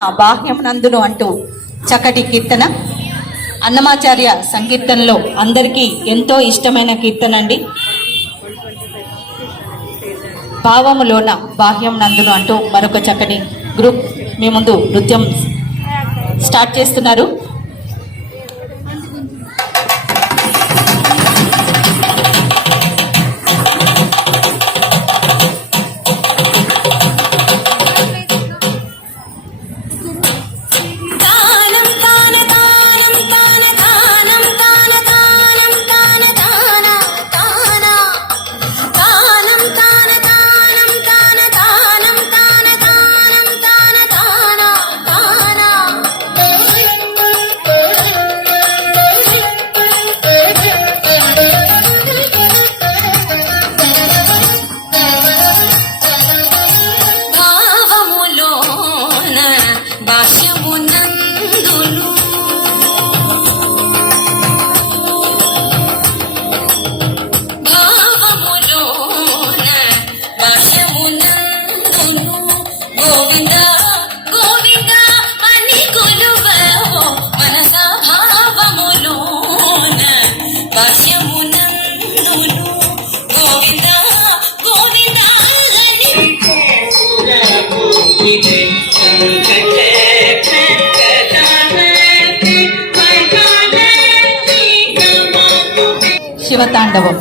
బాహ్యం నందును అంటూ చక్కటి కీర్తన. అన్నమాచార్య సంకీర్తనలో అందరికీ ఎంతో ఇష్టమైన కీర్తన అండి భావములోన బాహ్యం నందును అంటూ మరొక చక్కటి గ్రూప్ మీ ముందు నృత్యం స్టార్ట్ చేస్తున్నారు. சிவதாண்டவம்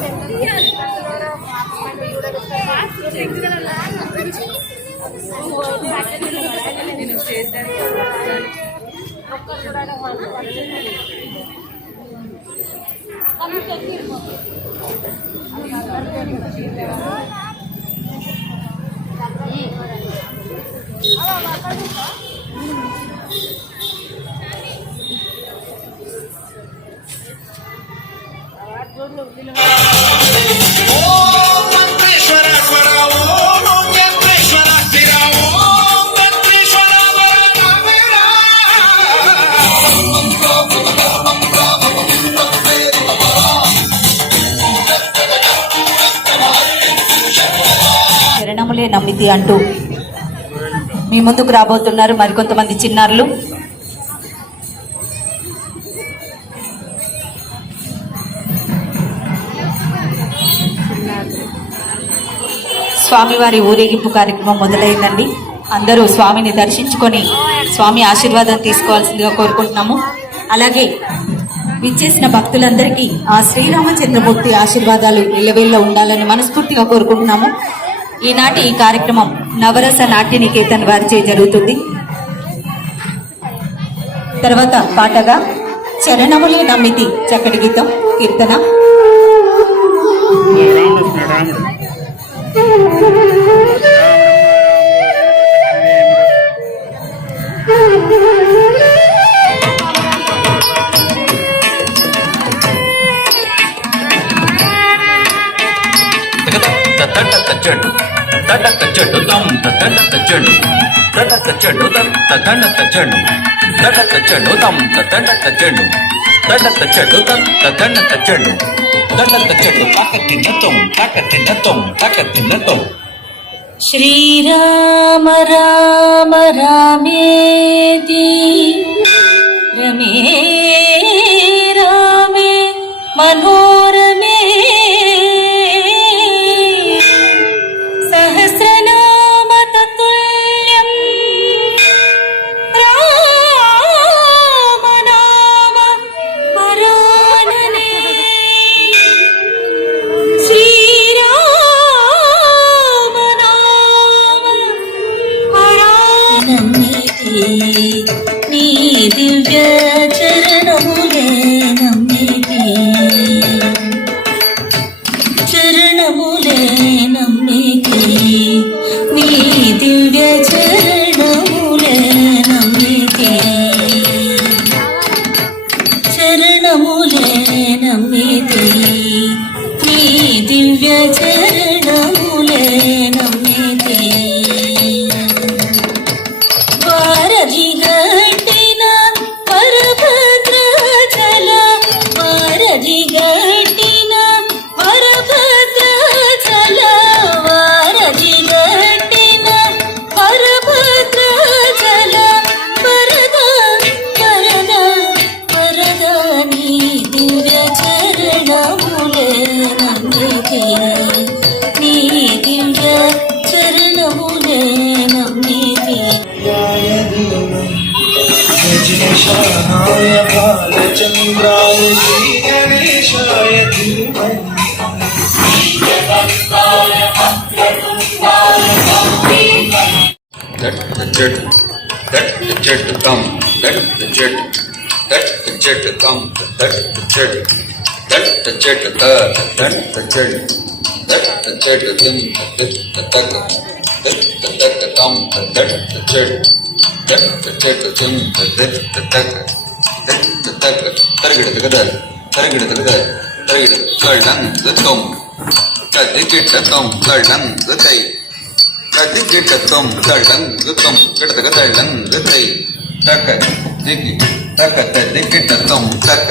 శరణములే నమ్మితి అంటూ మీ ముందుకు రాబోతున్నారు మరికొంతమంది చిన్నారులు. స్వామివారి ఊరేగింపు కార్యక్రమం మొదలైందండి. అందరూ స్వామిని దర్శించుకొని స్వామి ఆశీర్వాదం తీసుకోవాల్సిందిగా కోరుకుంటున్నాము. అలాగే విచ్చేసిన భక్తులందరికీ ఆ శ్రీరామచంద్రమూర్తి ఆశీర్వాదాలు నిలవేళ్ళ ఉండాలని మనస్ఫూర్తిగా కోరుకుంటున్నాము. ఈనాటి ఈ కార్యక్రమం నవరస నాట్య నికేతన్ వారిచే జరుగుతుంది. తర్వాత పాటగా చరణములే నమ్మితి చక్కటి గీతం కీర్తన. రాముడు తటక చెడు తట తటక చెడు. తటక చెడు తట తటక చెడు. తటక చెడు తట తటక చెడు. తటక చెడు తట తటక చెడు. తటక చెడు తట తచ్చండు తాకత్తి నతం తాకత్తి నతం తాకత్తి నతం శ్రీరామ రామ రామేది. రమే నీ దివ్య చరణములే నమ్మితి. చరణములే నమ్మితి. నీ దివ్య చరణములే నమ్మితి. చరణములే నమ్మితి. నీ దివ్య చరణములే నమ్మితి. వారధిగా దట్ చెట్టు దట్ చెట్టు కమ్ దట్ చెట్టు దట్ చెట్టు కమ్ దట్ చెట్టు దట్ చెట్టు త దట్ చెట్టు దట్ చెట్టు తిమ్ తక్ దట్ తక్ కమ్ దట్ చెట్టు దట్ చెట్టు తిమ్ దట్ తక్ దట్ తక్ తరగడ కదా తరగడ కదా తరగడ కళ్ళం గతం కది గిట్ట కమ్ కళ్ళం గతై కది గిట్టతం తళ్ళంగుతం గిడతగ తళ్ళంగుతై తక దిగి తక తది గిట్టతం తక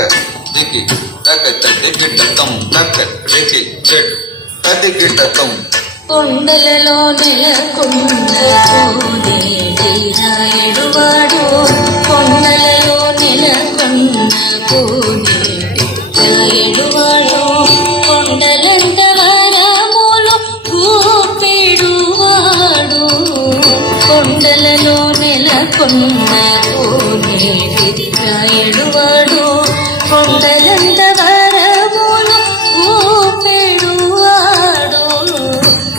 దిగి తక తది గిట్టతం తక దిగి చెట్ తది గిట్టతం కొండలలో నెలకొన్న కోనేటి రాయుడువాడు కొండలలో నెలకొన్న కోనేటి రాయుడువాడు కొండలంత കൊന്ന പോലെ തിരിക്കായടുവാടോ കൊണ്ടലന്ത വരമൂലം ൂപ്പെടുവാടോ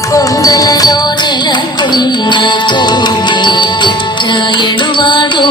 കൊണ്ടലോ നില കൊന്ന പോലെ തിരിക്കായടുവാടോ